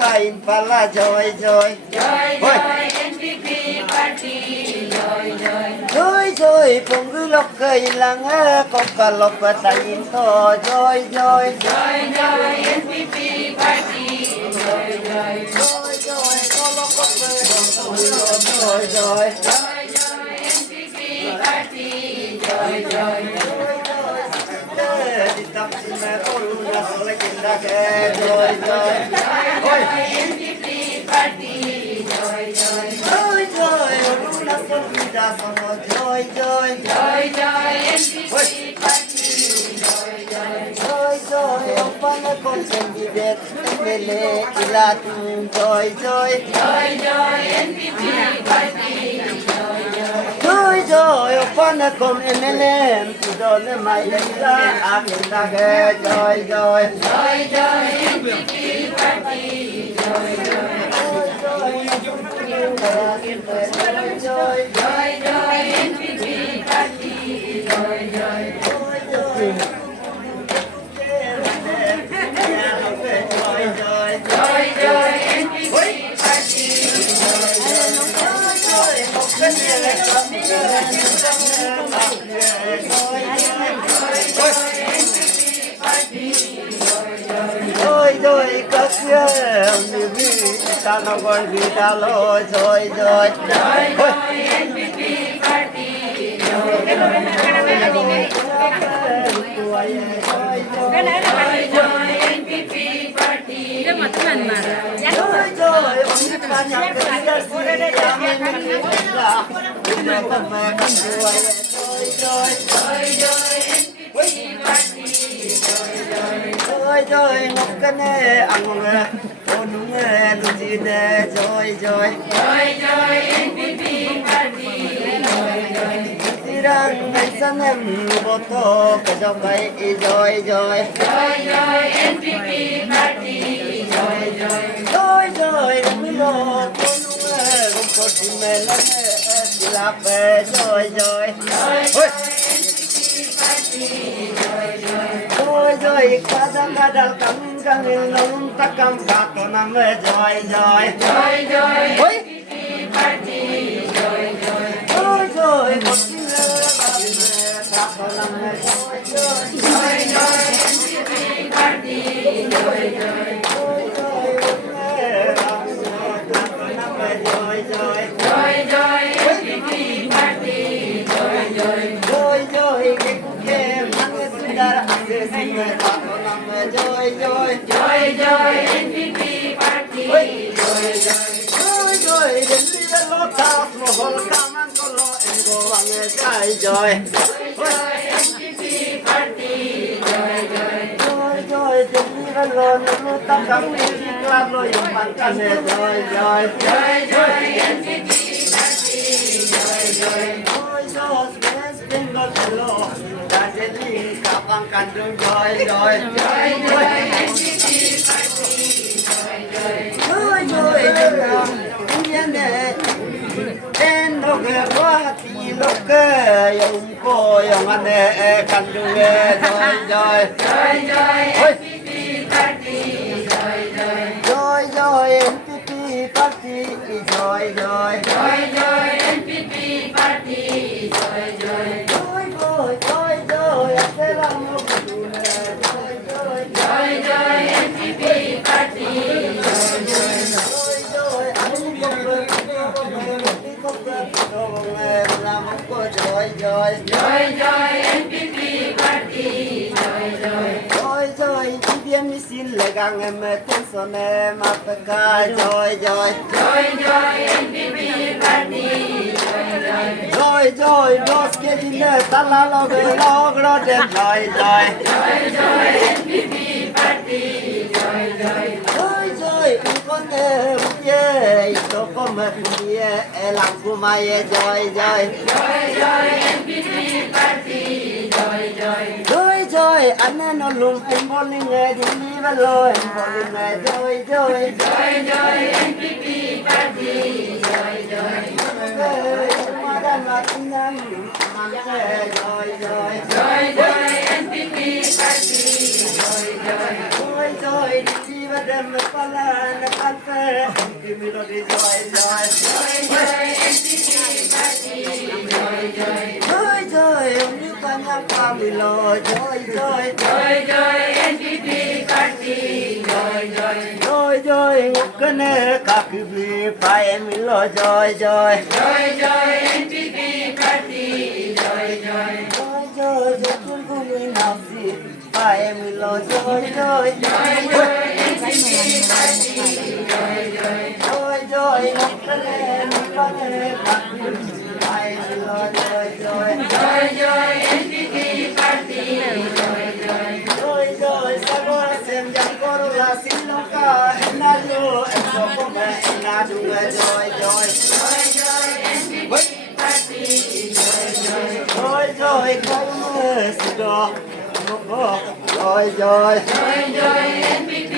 Kain pala joy joy NPP Party joy penggelok kehilangan kopalok petain to joy NPP Party kolok joy NPP Party ditap sina koruna soleh kinda ke joy NPP Party koruna soleh kinda sono joy NPP Party joy opana konsendidet mele ilatung joy NPP Party joy opana kom MLM tudole mai ila akinda ke joy NPP Party NPP joy các như vì ta nó còn vì ta lo joy NPP Party NPP Party joy ngọc cái này ăn nè ôn đúng nè đúng gì nè joy NPP Party Tirang ngày sáng em vô tô cái dòng bay joy NPP Party joy đúng lo ôn đúng nè không có gì mẹ lắm chỉ là về joy joy kadang kang ilung takam kato name joy NPP Party joy motile kato name NPP Party NPP Party joy ke kuke mange sundar ase sime kato name joy NPP Party joy delhi de lo tas mohol kaman kolo engo wange joy NPP Party joy delhi de lo nulu takam ni klar lo yung pangkane joy NPP Party joy West Bengal lo Darjeeling kapang kandung joy NPP Party joy Indiane en lo que guati lo que yung ko yung ane kandung joy NPP Party joy NPP party joy NPP Party joy aceramo NPP Party NPP Party joy IBM xin lại gang em tên son em apka joy NPP Party joy los que dile tala lo de logro de joy NPP Party joy con ye to come ye el anguma ye joy NPP ananolum en bolinge dini velo en bolinge joy joy Joy, joy, NPP Party. Joy, joy. madama tinam amante joy joy Joy, joy, NPP Party. Joy, joy. joy joy dini vadam palan kalpe melody joy joy Joy, joy, NPP Party. Joy, joy. joy joy only kanya pamilo joy joy Joy, joy, NPP Party. Joy, joy. joy joy ngukane kakibi pae milo joy joy Joy, joy, NPP Party. Joy, joy. joy joy joy kumi nafsi pae milo joy joy Joy, joy, NPP Party. Joy, joy. joy joy ngukane ngukane kakibi pae milo joy joy Joy, joy, NPP Party. Joy, joy. joy joy sabor sem jam korula siloka enadu esokome enadu joy joy Joy, joy, NPP Party. Joy, joy. joy joy come sido joy joy Joy, joy, NPP